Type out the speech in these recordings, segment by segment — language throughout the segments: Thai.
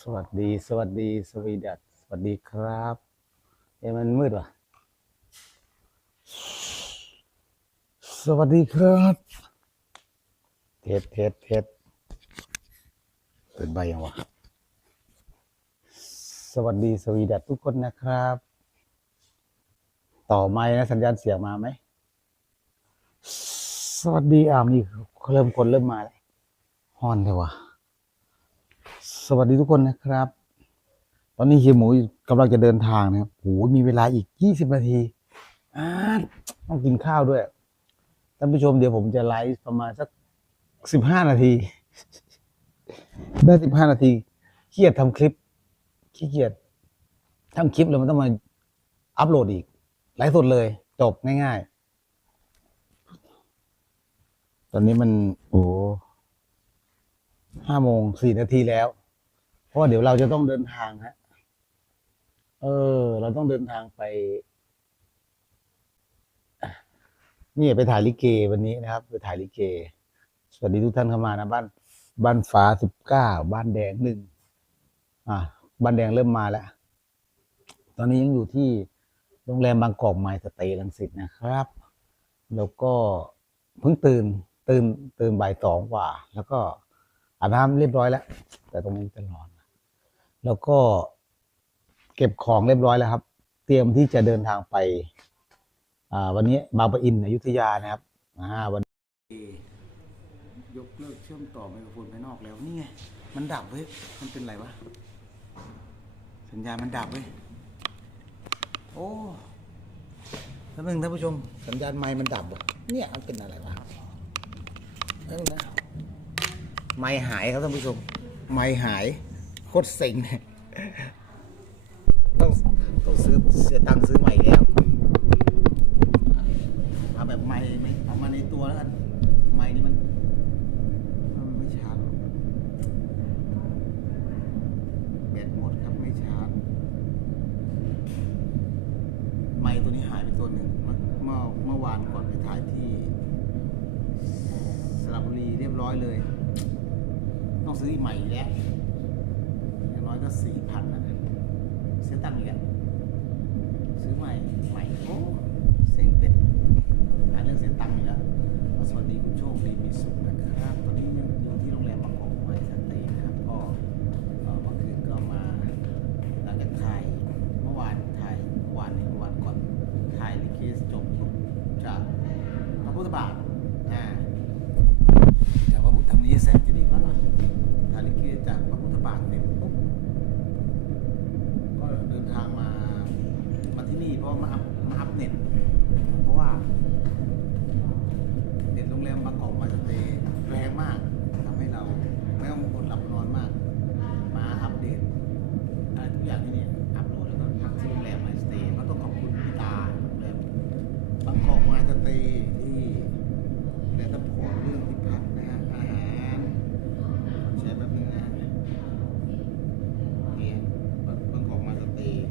สวัสดี สวัสดี สวีดัสสวัสดีครับเอ้มันมืดว่ะ สวัสดีครับเทสเทสเทสเปิดใบยังวะ สวัสดี สวีดัสทุกคนนะครับ ต่อไม้นะ สัญญาณเสียงมาไหม สวัสดีอ่ามีเริ่มคนเริ่มมาแล้วฮอนเลยวะ สวัสดีทุกคนนะครับ ตอนนี้เฮียหมูกำลังจะเดินทางนะครับโหมีเวลาอีกยี่สิบนาทีต้องกินข้าวด้วยท่านผู้ชมเดี๋ยวผมจะไลฟ์ประมาณสักสิบห้านาที ได้สิบห้านาทีขี้เกียจทำคลิปขี้เกียจทำคลิปแล้วมันต้องมาอัพโหลดอีก ไลฟ์สดเลย จบง่ายๆ ตอนนี้มัน โอ้ห้าโมงสี่นาทีแล้ว ราะว่าเดี๋ยวเราจะต้องเดินทางฮะ เออ เราต้องเดินทางไปนี่ไปถ่ายลิเกวันนี้นะครับ ไปถ่ายลิเก สวัสดีทุกท่านเข้ามานะ บ้าน บ้านฟ้าสิบเก้าบ้านแดงหนึ่งอะบ้านแดงเริ่มมาแล้ว ตอนนี้ยังอยู่ที่โรงแรมบางกอกไมล์สเตย์ลังสิตนะครับ แล้วก็เพิ่งตื่นตื่นตื่นบ่ายสองกว่า แล้วก็อาบน้ำเรียบร้อยแล้ว แต่ตรงนี้จะร้อน แล้วก็เก็บของเรียบร้อยแล้วครับ เตรียมที่จะเดินทางไป อ่า วันนี้บางปะอินอยุธยานะครับอ่าวันยกเลิกเชื่อมต่อไมโครโฟนภายนอกแล้วนี่ไงมันดับเว้ยมันเป็นไรวะสัญญาณมันดับเว้ยโอ้ท่านนึงท่านผู้ชม สัญญาณไมค์มันดับว่ะเนี่ยมันเป็นอะไรวะเออนะไม้หายครับท่านผู้ชม ไม้หาย โคตรเซ็งเนี่ยต้องต้องซื้อเสียตังค์ซื้อใหม่แล้วเอาแบบไม้ไม่เอามาในตัวแล้วกันไม้นี่มันมันไม่ชาร์จแบตหมดครับไม่ชาร์จไม้ตัวนี้หายไปตัวหนึ่งเมื่อเมื่อวานก่อนไปถ่ายที่สระบุรีเรียบร้อยเลย ต้องซื้อใหม่แล้ว อยก็สี่พันนะเสียตังค์อีกแล้วซื้อใหม่ ใหม่ โอ้เซ็งเป็ดหาเรื่องเสียตังค์อีกแล้วก็สวัสดีคุณโชคดีมีสุขนะครับ ตอนนี้ยังอยู่ที่โรงแรมบางกอกไม้สเตย์นะครับ ก็เอ่อเมื่อคืนก็มาหลังจากถ่ายเมื่อวานถ่ายเมื่อวานนี้เมื่อวานก่อนถ่ายลิเกสจบปุ๊บจากพระพุทธบาทอ่า แต่ว่าทำนี้แสนจะดีกว่าทาลิเกจากพระพุทธบาทเสร็จปุ๊บก็เดินทางมา มาที่นี่เพราะมาอัพมาอัพเน็ต เพราะว่าเน็ตโรงแรมบางกอกมาสเตย์แรงมากทำให้เราไม่ต้องอดหลับนอนมาก มาอัปเดตอะไรทุกอย่างที่นี่อัพโหลดแล้วก็พักที่โรงแรมมาสเตย์ก็ต้องขอบคุณพี่ตาโรงแรมบางกอกมาสเตย์ที่แต่ถ้าพอเรื่องที่พักนะฮะอาหารแชร์แป๊บนึงนะเนี่ยบางบางของมาสเตย์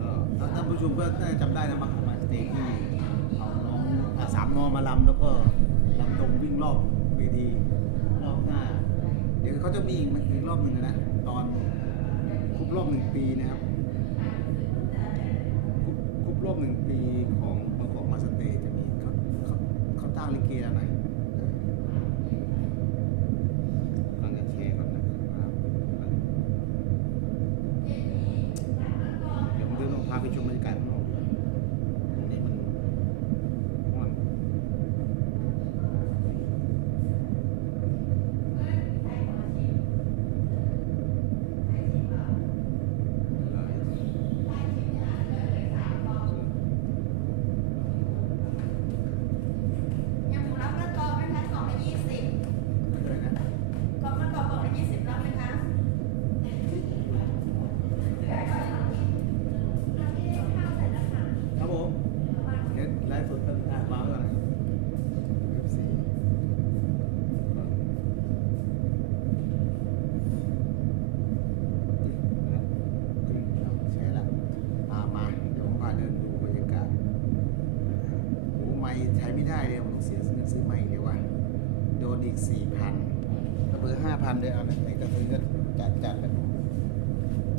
ก็ถ้าท่านผู้ชมก็น่าจำได้นะบางของมาสเตย์ที่เอาน้องอสามนอมาลำแล้วก็ลำตรงวิ่งรอบเวทีรอบหน้า เดี๋ยวเขาจะมีอีกอีกรอบหนึ่งนะตอน รบรอบหนึ่งปีนะครับ ครบครบรอบหนึ่งปีของบางกอกมาสเตย์จะมีเขาเขาเขาตั้งลิเกแล้วนะกำลังจะแชร์ก่อนนะครับเดี๋ยวผมจะลองพาไปชมบรรยากาศข้างนอกตรงนี้มันร้อน ซื้อใหม่ดีกว่า โดนอีกสี่พันก็เบอร์ห้า พันด้วยเอาไหนก็ซื้อก็จัดจัดกัน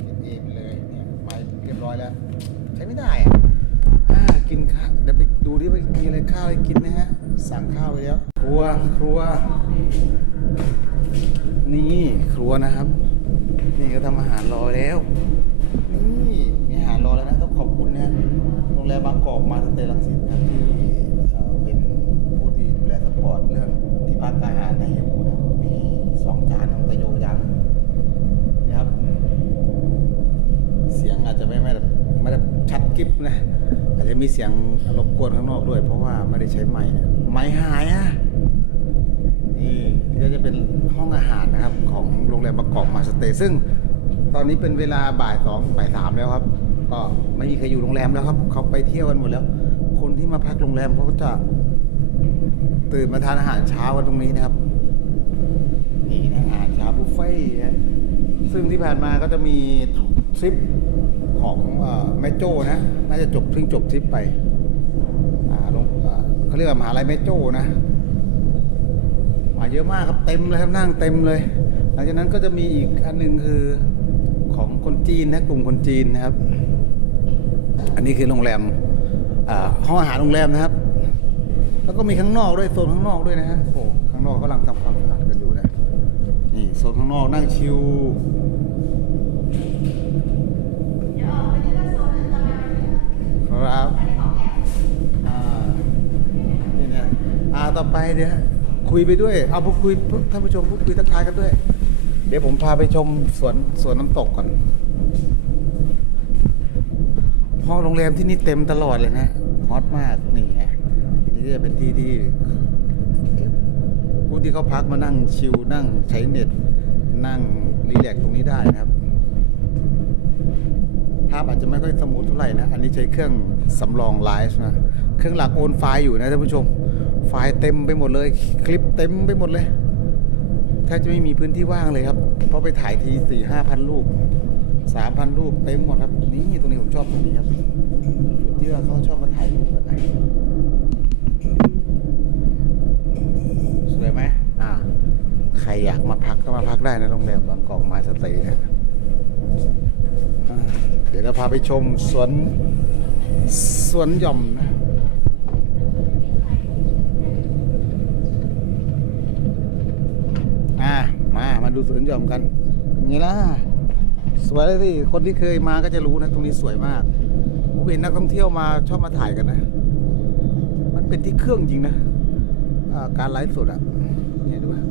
เก็บเองไปเลยเนี่ยไปเรียบร้อยแล้ว ใช้ไม่ได้อะอ่ากินข้าวเดี๋ยวไปดูดิว่ามีอะไรข้าวให้กินนะฮะ สั่งข้าวไปแล้ว ครัวครัว นี่ครัวนะครับ นี่ก็ทำอาหารรอแล้ว นี่มีอาหารรอแล้วนะต้องขอบคุณนะโรงแรมบางกอกมาสเตย์ลังสิตนะครับที่เอ่อเป็นผู้ที่ดูแลสปอร์ตเรื่องที่พักอาหารให้เฮียหมูนะมีสองจานของตะโยยันนะครับ เสียงอาจจะไม่ไม่แบบไม่ได้ชัดกิ๊บ นะอาจจะมีเสียงรบกวนข้างนอกด้วย เพราะว่าไม่ได้ใช้ไม้นะไม้หายอะนี่ก็จะเป็นห้องอาหารนะครับ ของโรงแรมบางกอกมาสเตย์ซึ่งตอนนี้เป็นเวลาบ่ายสองบ่ายสามแล้วครับ ก็ไม่มีใครอยู่โรงแรมแล้วครับ เขาไปเที่ยวกันหมดแล้ว คนที่มาพักโรงแรมเขาก็จะตื่นมาทานอาหารเช้ากันตรงนี้นะครับนี่นะอาหารเช้าบุฟเฟ่ต์ซึ่งที่ผ่านมาก็จะมี ทริปของแม่โจ้นะ น่าจะจบเพิ่งจบทริปไปเขาเรียกว่ามหาลัยแม่โจ้นะมาเยอะมากครับเต็มเลยครับนั่งเต็มเลย หลังจากนั้นก็จะมีอีกอันหนึ่งคือของคนจีนนะกลุ่มคนจีนนะครับ อันนี้คือโรงแรมห้องอาหารโรงแรมนะครับ แล้วก็มีข้างนอกด้วยโซนข้างนอกด้วยนะฮะโอ้ข้างนอกกำลังทำความสะอาดกันอยู่นะนี่โซนข้างนอกนั่งชิล ครับอ่านี่นะอ่าต่อไปเดี๋ยวคุยไปด้วย เอาพูดคุยท่านผู้ชมพูดคุยทักทายกันด้วย เดี๋ยวผมพาไปชมสวนสวนน้ำตกก่อนห้องโรงแรมที่นี่เต็มตลอดเลยนะฮอตมากนี่ไงอันนี้จะเป็นที่ที่ผู้ที่เขาพักมานั่งชิลนั่งใช้เน็ต นั่งรีแลกตรงนี้ได้นะครับาพอาจจะไม่ค่อยสมูทเท่าไหร่นะ อันนี้ใช้เครื่องสำรองไลฟ์นะ เครื่องหลักโอนไฟล์อยู่นะท่านผู้ชม ไฟล์เต็มไปหมดเลย คลิปเต็มไปหมดเลย แทบจะไม่มีพื้นที่ว่างเลยครับ เพราะไปถ่ายทีสี่ห้าพันรูปสามพันรูปเต็มหมดครับ นี่ตรงนี้ผมชอบตรงนี้ครับ จุดที่ว่าเขาชอบมาถ่ายรูปแบบไหนสวยไหมอ่า ใครอยากมาพักก็มาพักได้นะโรงแรมบางกอกมาสเตย์นะ เดี๋ยวเราพาไปชมสวนสวนหย่อมนะอ่ามามาดูสวนหย่อมกันเป็นไงล่ะสวยเลยสิคนที่เคยมาก็จะรู้นะ ตรงนี้สวยมากผมเห็นนักท่องเที่ยวมาชอบมาถ่ายกันนะ มันเป็นที่เครื่องจริงนะอ่าการไลฟ์สดอะเนี่ยดูนะ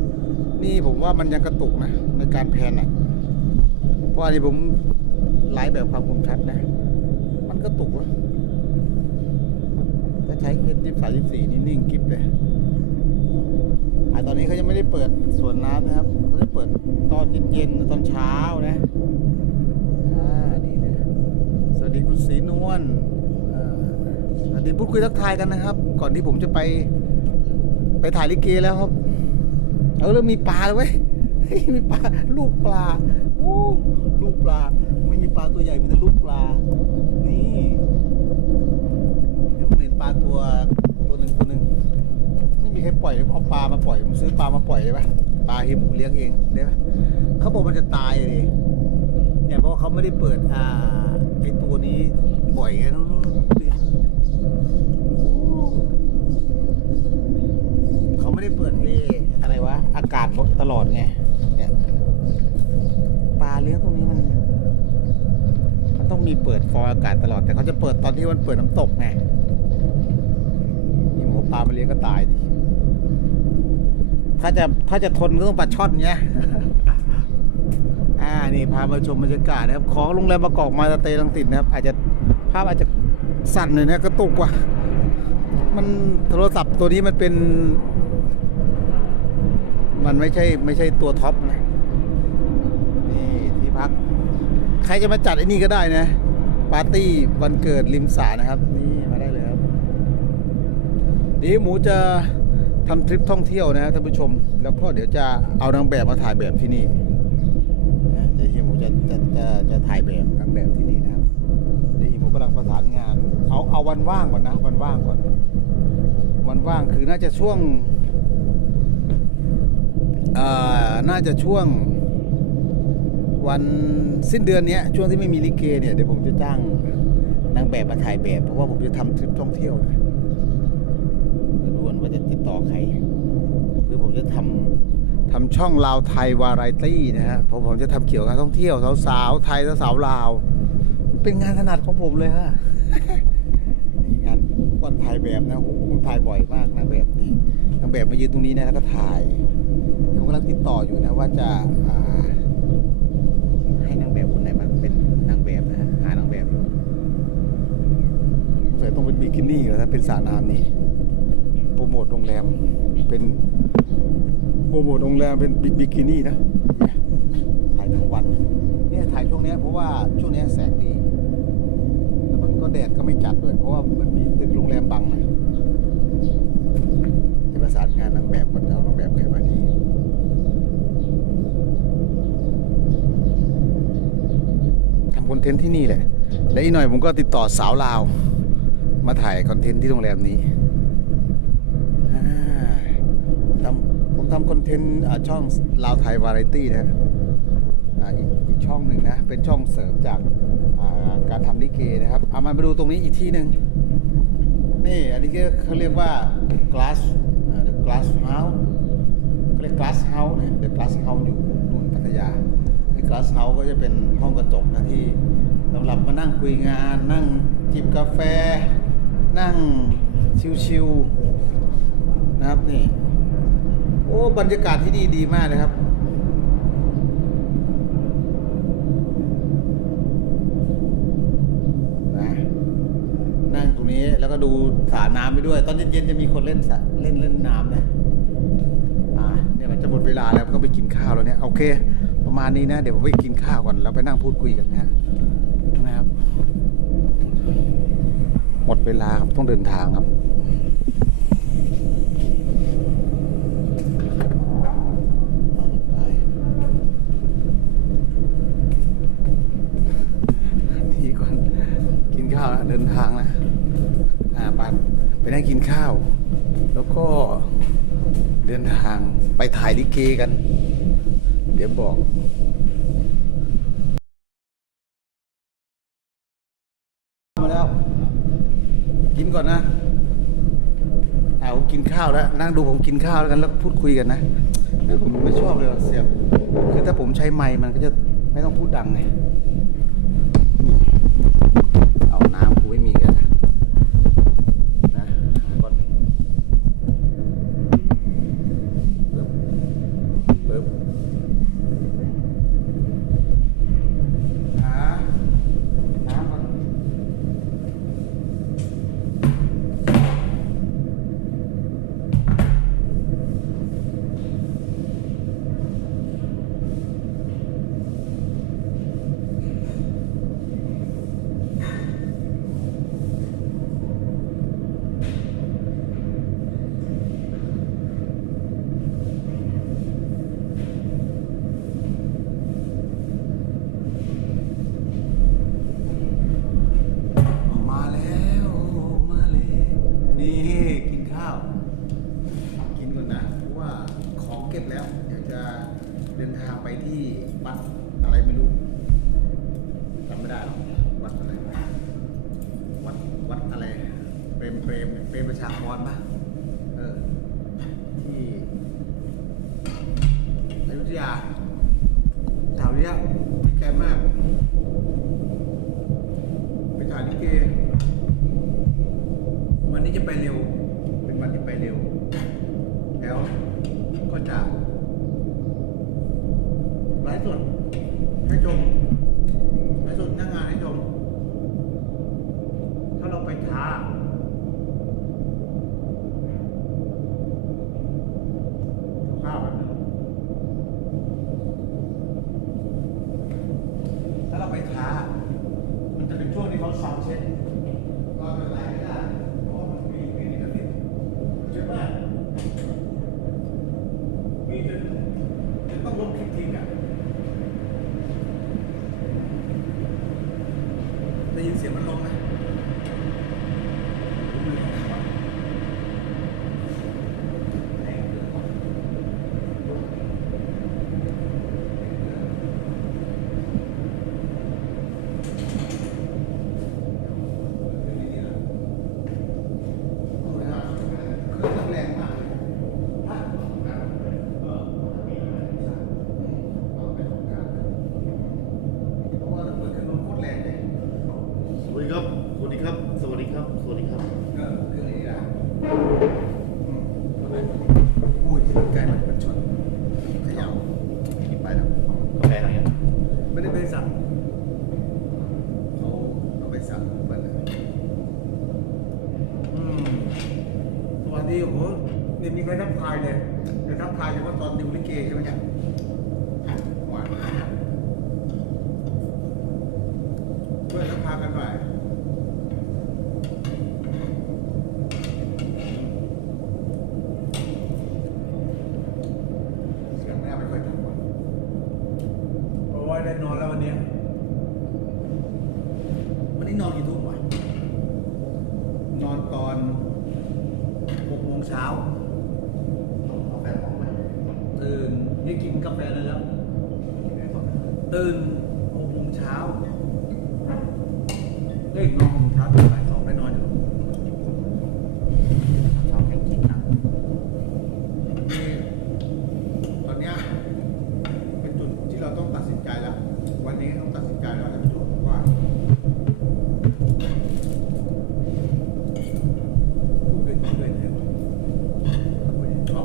นี่ผมว่ามันยังกระตุกนะ ในการแพนอะเพราะอันนี้ผม ไลฟ์แบบความคมชัดนะ มันกระตุกนะถ้าใช้เอสยี่สามยี่สี่นี่นิ่งกิ๊บเลยอ่าตอนนี้เขายังไม่ได้เปิดสวนน้ำนะครับเขาจะเปิดตอนเย็นๆตอนเช้านะอ่านี่นะสวัสดีคุณศรีนวลสวัสดีพูดคุยทักทายกันนะครับ ก่อนที่ผมจะไป ไปถ่ายลิเกแล้วครับเออแล้วมีปลาเลยเว้ยเฮ้ยมีปลาลูกปลาโอ้ลูกปลา ปลาตัวใหญ่มีแต่ลูกปลา นี่เดี๋ยวผมเห็นปลาตัวตัวหนึ่งตัวหนึ่งไม่มีใครปล่อยเอาปลามาปล่อยผมซื้อปลามาปล่อยได้ปะปลาเฮมูเลี้ยงเองได้ปะเขาบอกมันจะตายเลยเนี่ยเพราะว่าเขาไม่ได้เปิดอ่าไอตัวนี้บ่อยไงนู่นนู่นเขาไม่ได้เปิดเออะไรวะอากาศตลอดไงเนี่ยปลาเลี้ยงตรงนี้มัน ต้องมีเปิดฟองอากาศตลอด แต่เขาจะเปิดตอนที่มันเปิดน้ำตกไงนี่หมูปลามาเลี้ยงก็ตายดิถ้าจะถ้าจะทนก็ต้องปลาช่อนเนี้ยอ่านี่พามาชมบรรยากาศนะครับ ของโรงแรมประกอบมาสเตย์ลังติดนะครับ อาจจะภาพอาจจะสั่นหน่อยนะกระตุกว่ะมันโทรศัพท์ตัวนี้มันเป็น มันไม่ใช่ไม่ใช่ตัวท็อปนะ นี่ที่พัก ใครจะมาจัดไอ้นี่ก็ได้นะ ปาร์ตี้วันเกิดริมสระนะครับ นี่มาได้เลยครับดีหมูจะทำทริปท่องเที่ยวนะท่านผู้ชม แล้วก็เดี๋ยวจะเอานางแบบมาถ่ายแบบที่นี่เดี๋ยวเฮียหมูจะจะจะจะถ่ายแบบนางแบบที่นี่นะครับเดี๋ยวเฮียหมูกำลังประสานงาน เอาเอาวันว่างก่อนนะ วันว่างก่อน วันว่างคือน่าจะช่วงอ่อน่าจะช่วง วันสิ้นเดือนเนี้ยช่วงที่ไม่มีลิเกเนี่ยเดี๋ยวผมจะจ้างนางแบบมาถ่ายแบบ เพราะว่าผมจะทำทริปท่องเที่ยวนะเดี๋ยวดูกันว่าจะติดต่อใครคือผมจะทำทำช่องลาวไทยวาไรตี้นะฮะเพราะผมจะทำเกี่ยวกับท่องเที่ยวสาวๆไทยสาวๆลาว เป็นงานถนัดของผมเลยฮะงานวันถ่ายแบบนะโอ้ผมถ่ายบ่อยมากนางแบบนี่นางแบบมายืนตรงนี้นะแล้วก็ถ่ายผมกำลังติดต่ออยู่นะว่าจะอ่า ให้นางแบบคนไหนมาเป็นนางแบบนะฮะหานางแบบอยู่สงสัยต้อง เป็นบิกินี่แล้วถ้าเป็นสระน้ำนี้โปรโมทโรงแรมเป็นโปรโมทโรงแรมเป็นบิบิกินี่นะถ่ายทั้งวันเนี่ยถ่ายช่วงนี้เพราะว่าช่วงนี้แสงดีแล้วมันก็แดดก็ไม่จัดด้วยเพราะว่ามันมีตึกโรงแรมบังนะจะประสานงานนางแบบก่อนจะเอานางแบบใครมาดีทำคอนเทนต์ที่นี่แหละและอีกหน่อยผมก็ติดต่อสาวลาว มาถ่ายคอนเทนต์ที่โรงแรมนี้ผมทำผมทำคอนเทนต์ช่องลาวไทยวาไรตี้นะอีกช่องหนึ่งนะ เป็นช่องเสริมจากาการทำลิเกนะครับ เอามาดูตรงนี้อีกที่หนึ่งนี่อันนี้เขาเรียกว่า glass the glass house เรียก glass house นะ the glass house อยู่นู่นพัทยาที่ glass house ก็จะเป็นห้องกระจกนะที่สำหรับมานั่งคุยงานนั่งจิบกาแฟ นั่งชิวๆนะครับนี่ โอ้บรรยากาศที่ดีดีมากเลยครับนะนั่งตรงนี้แล้วก็ดูสระน้ำไปด้วย ตอนเย็นๆจะมีคนเล่นสะเล่นเล่นน้ำนะอ่าเนี่ยมันจะหมดเวลาแล้วก็ไปกินข้าวแล้วเนี่ยโอเค ประมาณนี้นะ เดี๋ยวผมไปกินข้าวก่อนแล้วไปนั่งพูดคุยกันนะฮะนะครับ หมดเวลาครับต้องเดินทางครับ ทีก่อน กินข้าวเดินทางนะอ่าไปไปนั่งกินข้าว แล้วก็เดินทางไปถ่ายลิเกกัน เดี๋ยวบอก มาแล้ว ก่อนนะเอากินข้าวแล้วนั่งดูผมกินข้าวแล้วกันแล้วพูดคุยกันนะไม่ผมไม่ชอบเลยเสียงคือถ้าผมใช้ไมค์มันก็จะไม่ต้องพูดดังไงเอาน้ำกูไม่มีกัน เปรมเปรมเปรมประชากรปะ เป็นช่วงที่เขาซาวด์เช็คตอนเป็นไรไม่ได้เพราะมันมีมีนิติใช่ไหมมีจนจะต้องลบคลิปทิ้งอะได้ยินเสียงมันลง opening up. ได้นอนแล้ววันนี้ยวันนี้นอนกี่ทุ่มวะนอนตอนหกโมงเช้าตื่นได้กินกาแฟเลยแล้วตื่น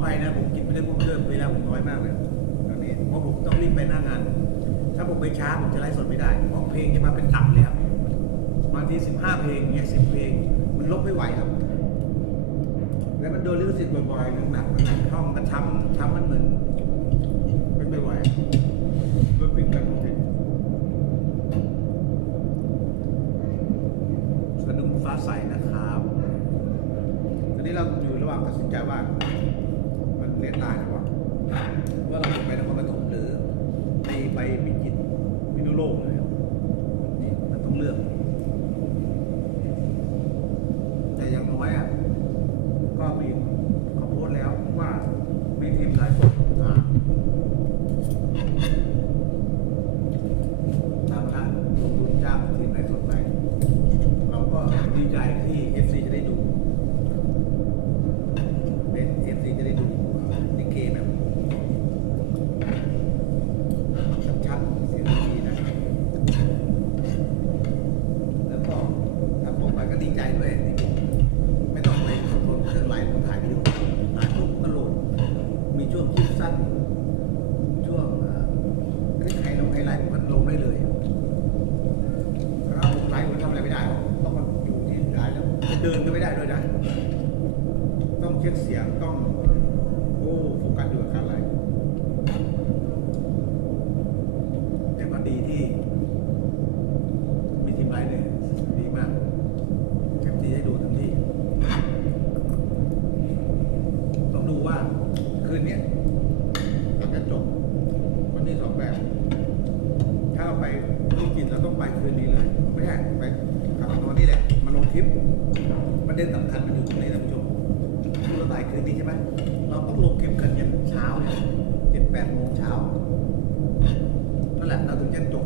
ภัยนะผมกินไม่ได้พวกเพิ่มเวลาผมน้อยมากเลยตอนนี้เพราะผมต้องรีบไปหน้างาน ถ้าผมไปช้าผมจะไล่สดไม่ได้เพราะเพลงจะมาเป็นตับเลยครับบางทีสิบห้าเพลงเนี่ยสิบเพลง มันลบไม่ไหวครับ แล้วมันโดนลิขสิทธิ์บ่อยๆหนักๆหนักๆเองมันช้ำช้ำมันเหมือนเป็นไม่ไหวมันเป็นการลงทุนสนุมฟ้าใสนะครับตอนนี้เราอยู่ระหว่างตัดสินใจว่า yang pokoknya เดินก็ไม่ได้ด้วยนะ ต้องเช็คเสียงต้อง 别动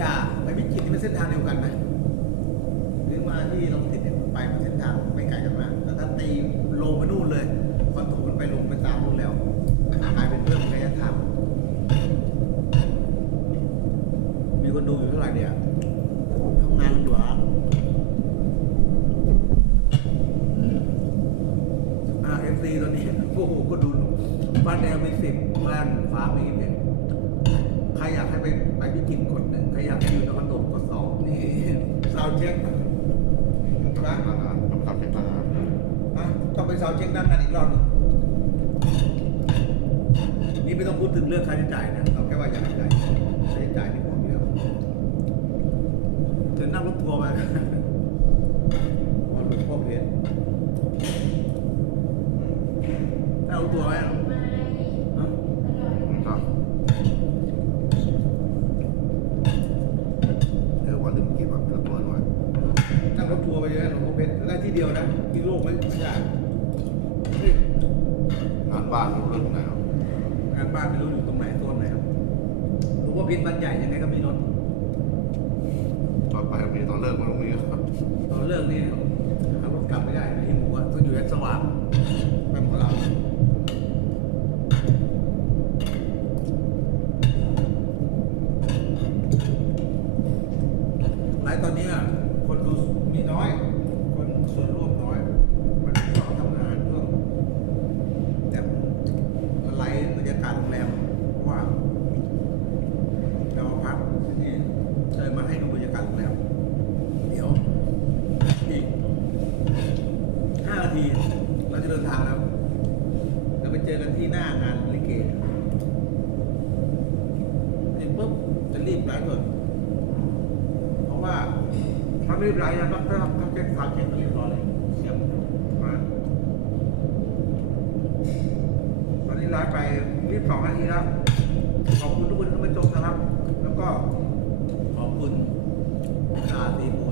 ยาไปพิจิตรนี่เป็นเส้นทางเดียวกันไหมหรือมาที่เราติดเนี่ยไปเส้นทางไม่ไกลกันมากแต่ถ้าตีลมานู่นเลย เช็คดังกันอีกรอบนึงนี่ไม่ต้องพูดถึงเรื่องค่าใช้จ่ายนะเราแค่ว่าอย่าให้จ่ายค่าใช้จ่ายนี่ผมอยู่แวจะนั่งรถทัวร์มาหลวงพ่อเพชรเอาตัวไว้ ใหญ่ยังไงก็มีรถต่อไปมีตอนเลิกมาตรงนี้ครับตอน ไปยี่บสองนาทีแล้ว ขอบคุณทุกคนที่เข้ามาชมนะครับ แล้วก็ขอบคุณอาซีฟู